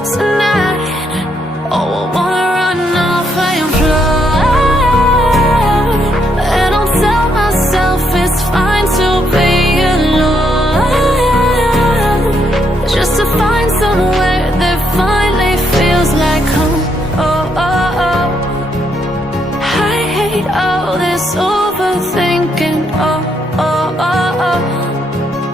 tonight. Oh, I wanna run off and fly, and I'll tell myself it's fine to be alone, just to find somewhere that finally feels like home. Oh, oh, oh. I hate all this overthinking. Oh, oh, oh, oh.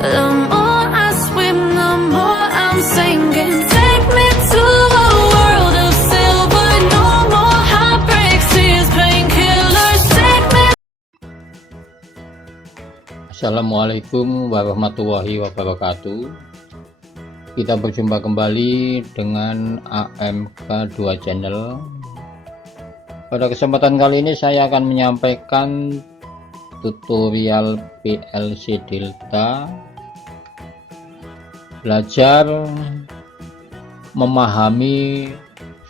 The more I swim, the more I'm sinking. Take me to a world of silver, no more heartbreaks, tears, painkillers. Take me. Assalamualaikum warahmatullahi wabarakatuh. Kita berjumpa kembali dengan AMK2 channel. Pada kesempatan kali ini saya akan menyampaikan tutorial PLC Delta, belajar memahami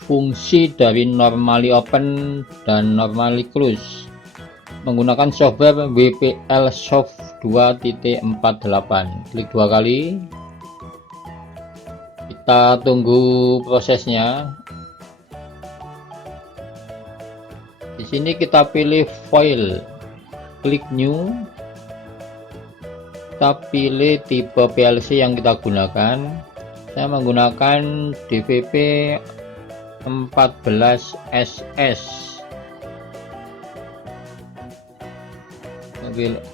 fungsi dari normally open dan normally close menggunakan software WPL Soft 2.48. Klik dua kali, kita tunggu prosesnya. Di sini kita pilih file, klik new, kita pilih tipe PLC yang kita gunakan. Saya menggunakan DVP 14SS.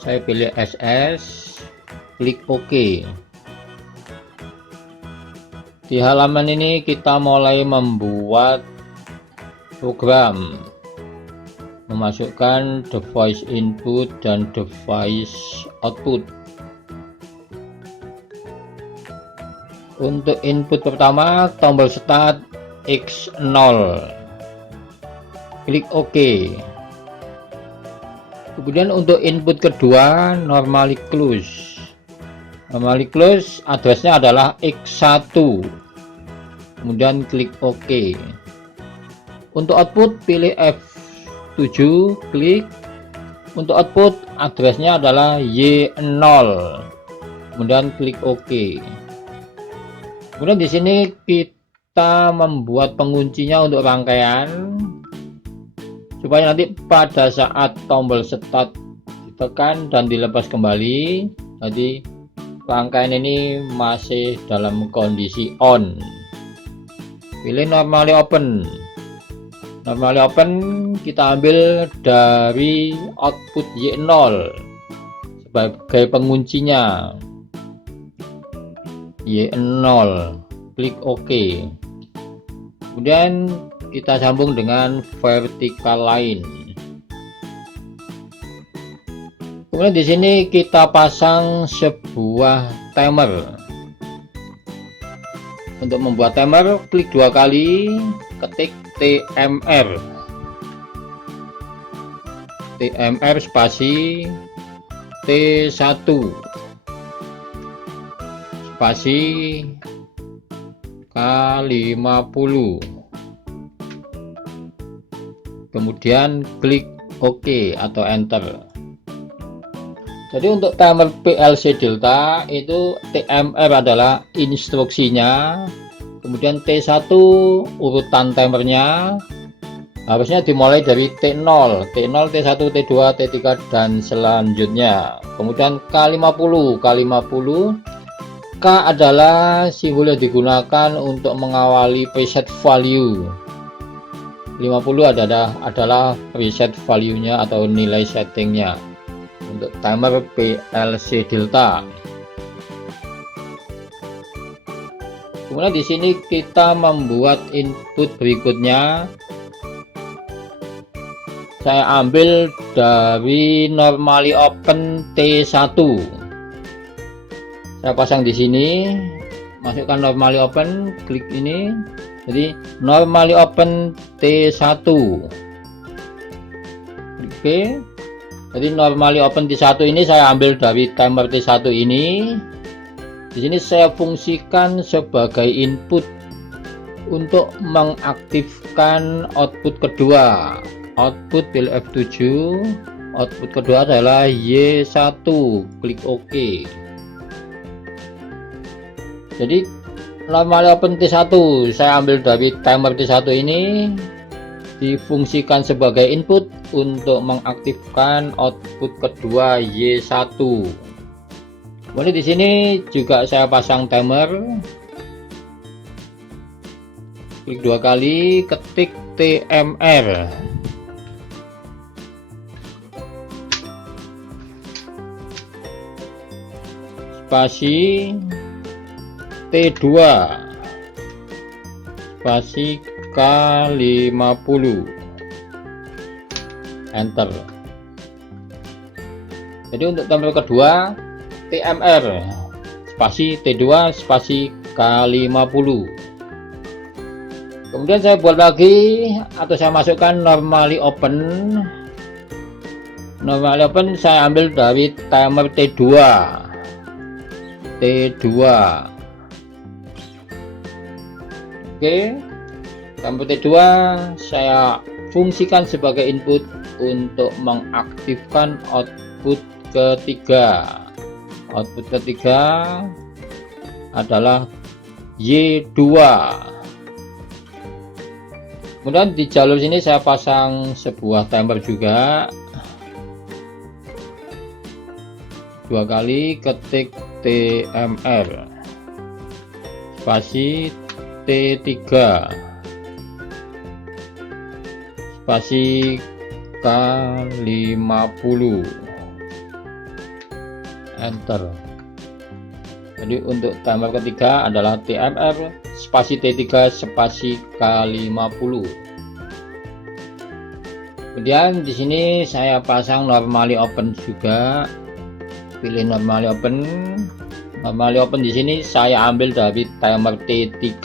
Saya pilih SS, klik OK. Di halaman ini kita mulai membuat program, memasukkan device input dan device output. Untuk input pertama, tombol start X0, klik OK. Kemudian untuk input kedua, normally close. Normally close addressnya adalah X1, kemudian klik OK. Untuk output pilih F7, klik. Untuk output addressnya adalah Y0, kemudian klik OK. Kemudian di sini kita membuat penguncinya untuk rangkaian, supaya nanti pada saat tombol start ditekan dan dilepas kembali, jadi rangkaian ini masih dalam kondisi on. Pilih normally open. Normally open kita ambil dari output Y0 sebagai penguncinya. Y0, klik OK. Kemudian kita sambung dengan vertical line. Kemudian di sini kita pasang sebuah timer. Untuk membuat timer, klik dua kali, ketik TMR. TMR spasi T1 spasi K50. Kemudian klik OK atau enter. Jadi untuk timer PLC Delta itu TMR adalah instruksinya, kemudian T1 urutan timernya, harusnya dimulai dari T0, T0, T1, T2, T3 dan selanjutnya. Kemudian K50, K adalah simbol yang digunakan untuk mengawali preset value. 50 adalah preset value-nya atau nilai settingnya untuk timer PLC Delta. Kemudian di sini kita membuat input berikutnya. Saya ambil dari normally open T1. Saya pasang di sini, masukkan normally open, klik ini. Jadi normally open T1. Oke. Jadi normally open T1 ini saya ambil dari timer T1 ini. Di sini saya fungsikan sebagai input untuk mengaktifkan output kedua. Output pilih F7. Output kedua adalah Y1. Klik OK. Jadi normally open T1 saya ambil dari timer T1 ini, difungsikan sebagai input untuk mengaktifkan output kedua Y1. Kemudian di sini juga saya pasang timer. Klik 2 kali, ketik TMR. Spasi T2 spasi K50, enter. Jadi untuk timer kedua TMR spasi T2 spasi K50. Kemudian saya buat lagi atau saya masukkan normally open. Normally open saya ambil dari timer T2. Oke, timer T2 saya fungsikan sebagai input untuk mengaktifkan output ketiga. Output ketiga adalah Y2. Kemudian di jalur sini saya pasang sebuah timer juga. 2 kali, ketik TMR spasi T3 spasi K50, enter. Jadi untuk timer ketiga adalah TMR spasi T3 spasi K50. Kemudian di sini saya pasang normally open juga. Pilih normally open. Normally open di sini saya ambil dari timer T3.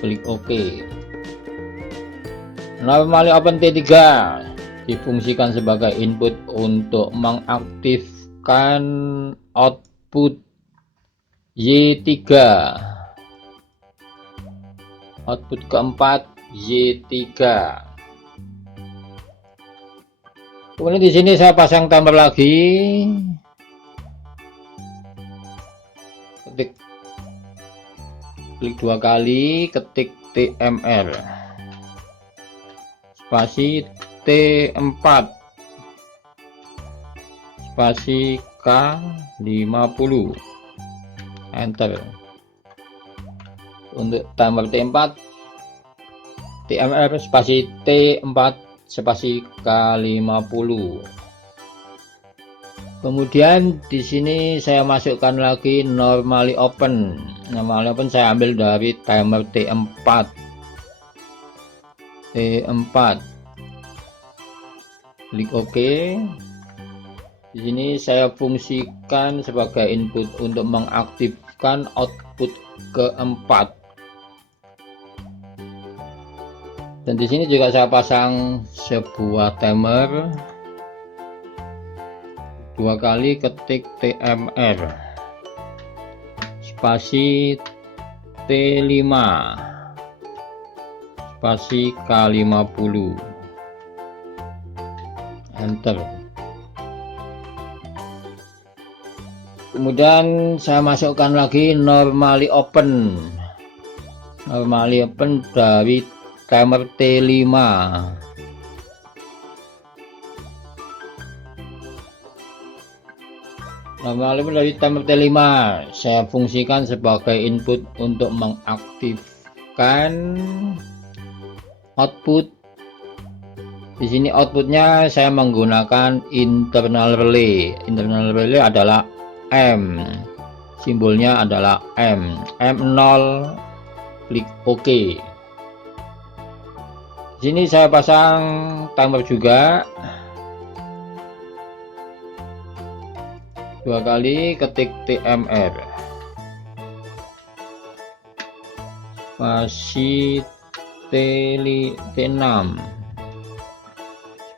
Klik OK. Normally open T3 difungsikan sebagai input untuk mengaktifkan output Y3. Output keempat Y3. Kemudian di sini saya pasang timer lagi. Klik 2 kali, ketik TMR spasi T4 spasi K50, enter. Untuk timer T4 TMR spasi T4 spasi K50. Kemudian di sini saya masukkan lagi normally open. Normally open saya ambil dari timer T4. Klik OK. Di sini saya fungsikan sebagai input untuk mengaktifkan output keempat. Dan di sini juga saya pasang sebuah timer. 2 kali, ketik TMR spasi T5 spasi K50, enter. Kemudian saya masukkan lagi normally open. Normally open dari timer T5. Normally open dari timer T5 saya fungsikan sebagai input untuk mengaktifkan output. Di sini outputnya saya menggunakan internal relay. Internal relay adalah M. Simbolnya adalah M. M0. Klik OK. Di sini saya pasang timer juga. 2 kali, ketik TMR spasi T6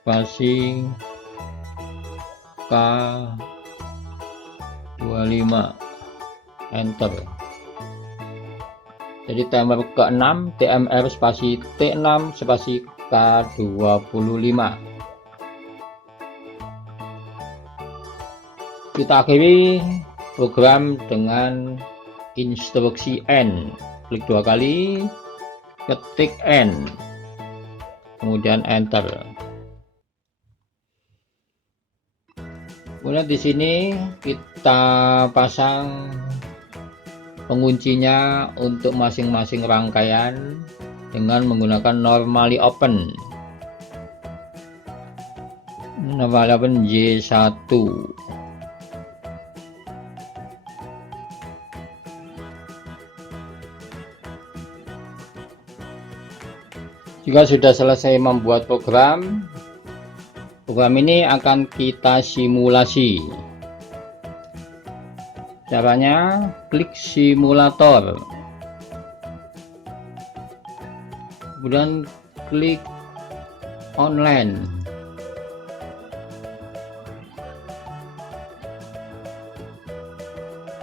spasi K25, enter. Jadi timer ke-6 TMR spasi T6 spasi K25. Kita akhiri program dengan instruksi N. Klik 2 kali, ketik N, kemudian enter. Kemudian di sini kita pasang penguncinya untuk masing-masing rangkaian dengan menggunakan normally open. Normally open Y1. Jika sudah selesai membuat program ini akan kita simulasi. Caranya klik simulator, kemudian klik online,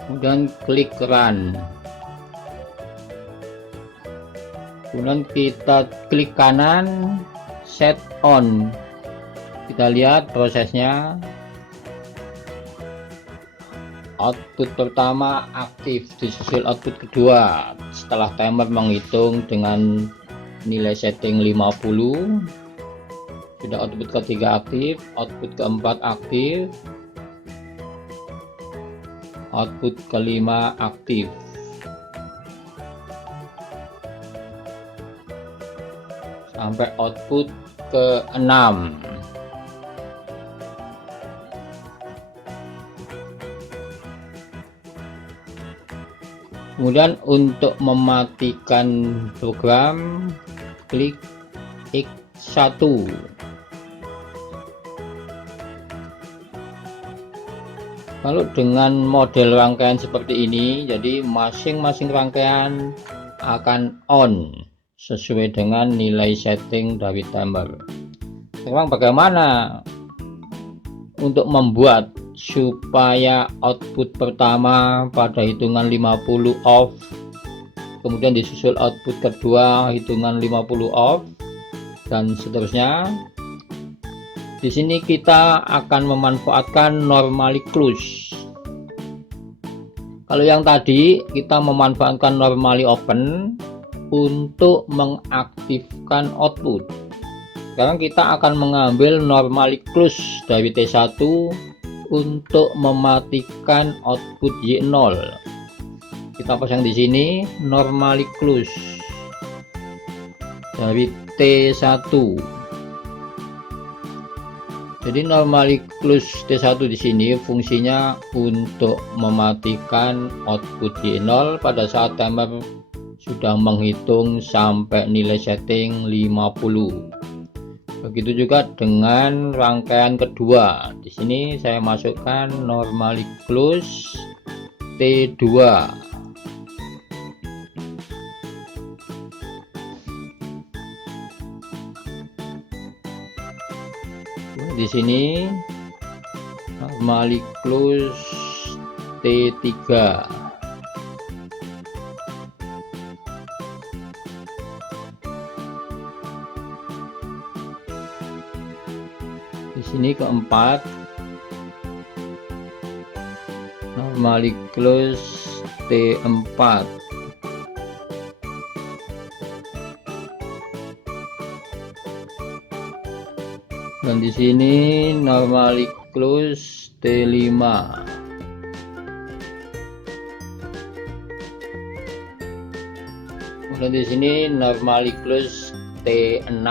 kemudian klik run, kemudian kita klik kanan set on. Kita lihat prosesnya. Output pertama aktif, disusul output kedua setelah timer menghitung dengan nilai setting 50. Sudah output ketiga aktif, output keempat aktif, output kelima aktif. Sampai output ke-6. Kemudian untuk mematikan program, klik X1. Kalau dengan model rangkaian seperti ini, jadi masing-masing rangkaian akan on sesuai dengan nilai setting dari timer. Sekarang bagaimana untuk membuat supaya output pertama pada hitungan 50 off, kemudian disusul output kedua hitungan 50 off, dan seterusnya. Di sini kita akan memanfaatkan normally close. Kalau yang tadi kita memanfaatkan normally open untuk mengaktifkan output. Sekarang kita akan mengambil normally close dari T1 untuk mematikan output Y0. Kita pasang di sini normally close dari T1. Jadi normally close T1 di sini fungsinya untuk mematikan output Y0 pada saat timer sudah menghitung sampai nilai setting 50. Begitu juga dengan rangkaian kedua. Di sini saya masukkan normally close T2. Di sini normally close T3. Di sini keempat normally close T4. Dan di sini normally close T5. Kemudian di sini normally close T6.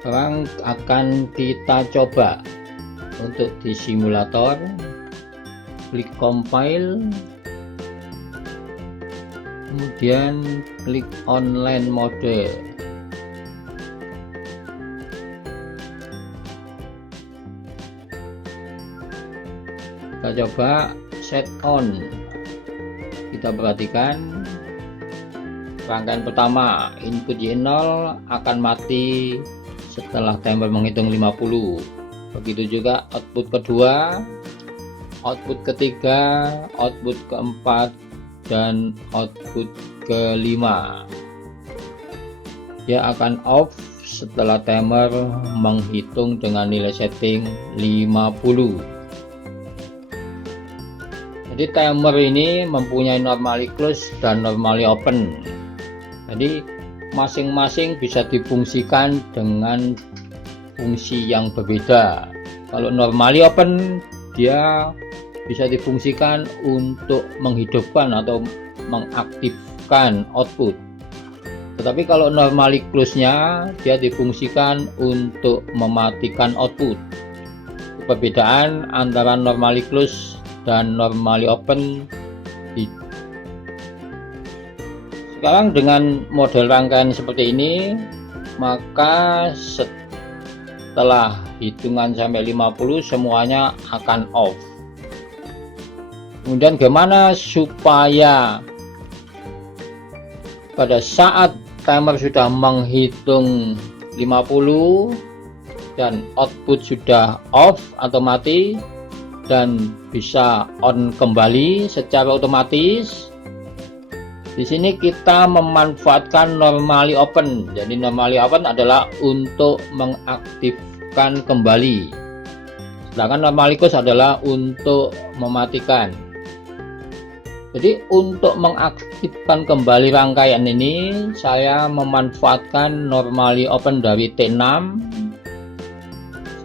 Sekarang akan kita coba untuk di simulator. Klik compile, kemudian klik online mode. Kita coba set on. Kita perhatikan rangkaian pertama input Y0 akan mati setelah timer menghitung 50. Begitu juga output kedua, output ketiga, output keempat, dan output kelima. Dia akan off setelah timer menghitung dengan nilai setting 50. Jadi timer ini mempunyai normally close dan normally open. Jadi masing-masing bisa difungsikan dengan fungsi yang berbeda. Kalau normally open, dia bisa difungsikan untuk menghidupkan atau mengaktifkan output. Tetapi kalau normally close-nya, dia difungsikan untuk mematikan output. Perbedaan antara normally close dan normally open. Sekarang dengan model rangkaian seperti ini, maka setelah hitungan sampai 50 semuanya akan off. Kemudian gimana supaya pada saat timer sudah menghitung 50 dan output sudah off atau mati dan bisa on kembali secara otomatis. Di sini kita memanfaatkan normally open. Jadi normally open adalah untuk mengaktifkan kembali. Sedangkan normally close adalah untuk mematikan. Jadi untuk mengaktifkan kembali rangkaian ini, saya memanfaatkan normally open dari T6.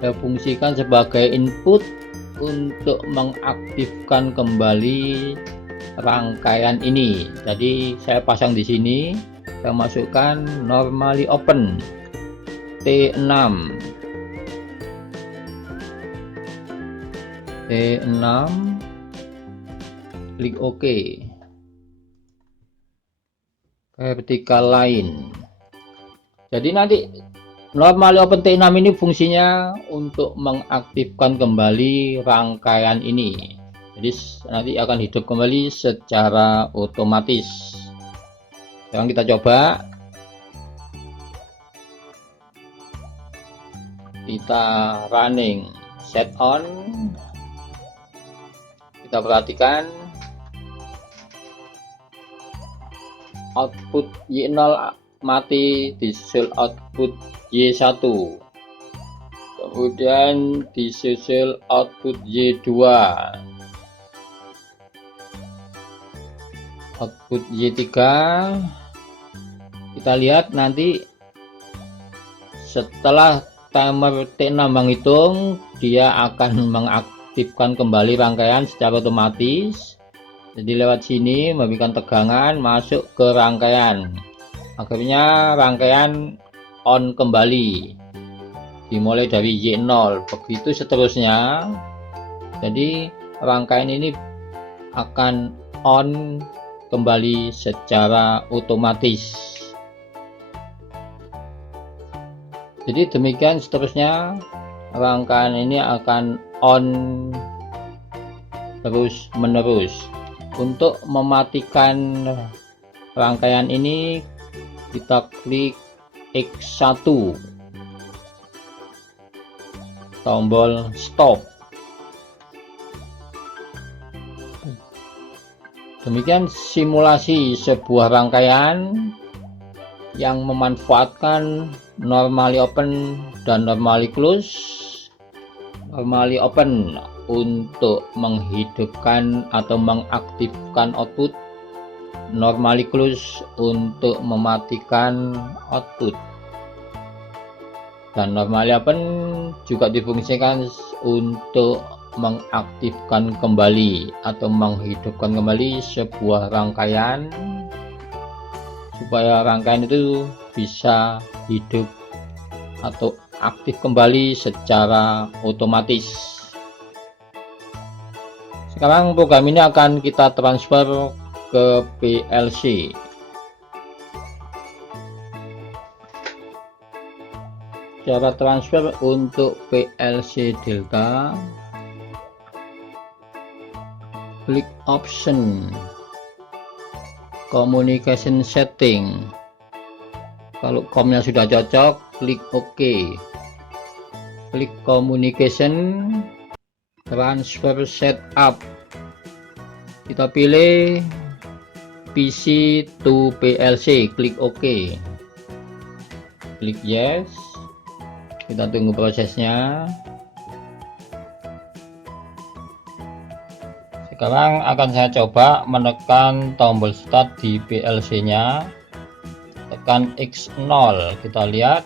Saya fungsikan sebagai input untuk mengaktifkan kembali rangkaian ini. Jadi saya pasang di sini, saya masukkan normally open T6. Klik OK. Vertical line. Jadi nanti normally open T6 ini fungsinya untuk mengaktifkan kembali rangkaian ini. Jadi nanti akan hidup kembali secara otomatis. Sekarang kita coba. Kita running set on. Kita perhatikan output Y0 mati, disusul output Y1. Kemudian disusul output Y2. Output Y3. Kita lihat nanti setelah timer T6 menghitung, dia akan mengaktifkan kembali rangkaian secara otomatis. Jadi lewat sini memberikan tegangan masuk ke rangkaian. Akhirnya rangkaian on kembali. Dimulai dari Y0, begitu seterusnya. Jadi rangkaian ini akan on kembali secara otomatis. Jadi demikian seterusnya, rangkaian ini akan on terus menerus. Untuk mematikan rangkaian ini kita klik X1, tombol stop. Demikian simulasi sebuah rangkaian yang memanfaatkan normally open dan normally close. Normally open untuk menghidupkan atau mengaktifkan output, normally close untuk mematikan output, dan normally open juga difungsikan untuk mengaktifkan kembali atau menghidupkan kembali sebuah rangkaian supaya rangkaian itu bisa hidup atau aktif kembali secara otomatis. Sekarang program ini akan kita transfer ke PLC. Cara transfer untuk PLC Delta, klik option, communication setting. Kalau COM-nya sudah cocok, klik OK. Klik communication, transfer setup. Kita pilih PC to PLC, klik OK. Klik yes. Kita tunggu prosesnya. Sekarang akan saya coba menekan tombol start di PLC nya, tekan X0. Kita lihat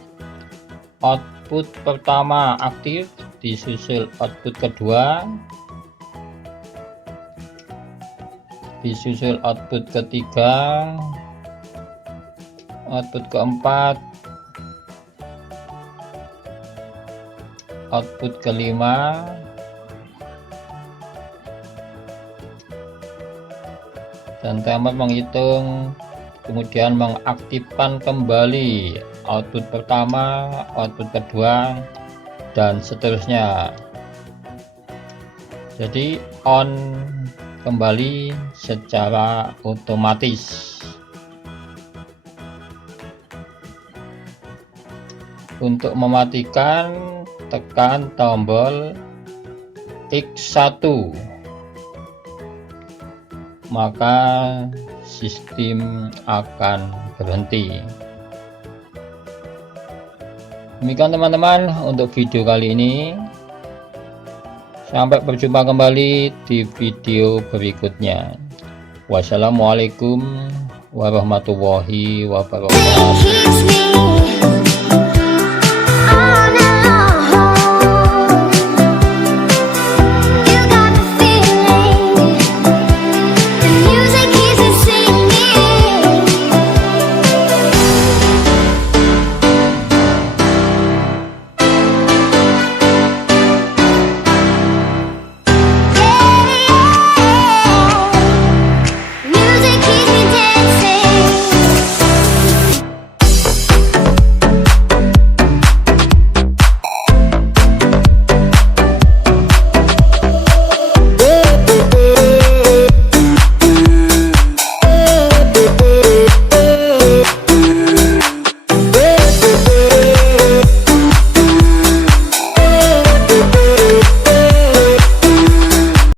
output pertama aktif, disusul output kedua, disusul output ketiga, output keempat, output kelima, dan timer menghitung, kemudian mengaktifkan kembali output pertama, output kedua, dan seterusnya. Jadi on kembali secara otomatis. Untuk mematikan, tekan tombol X1, maka sistem akan berhenti. Demikian teman-teman untuk video kali ini. Sampai berjumpa kembali di video berikutnya. Wassalamualaikum warahmatullahi wabarakatuh.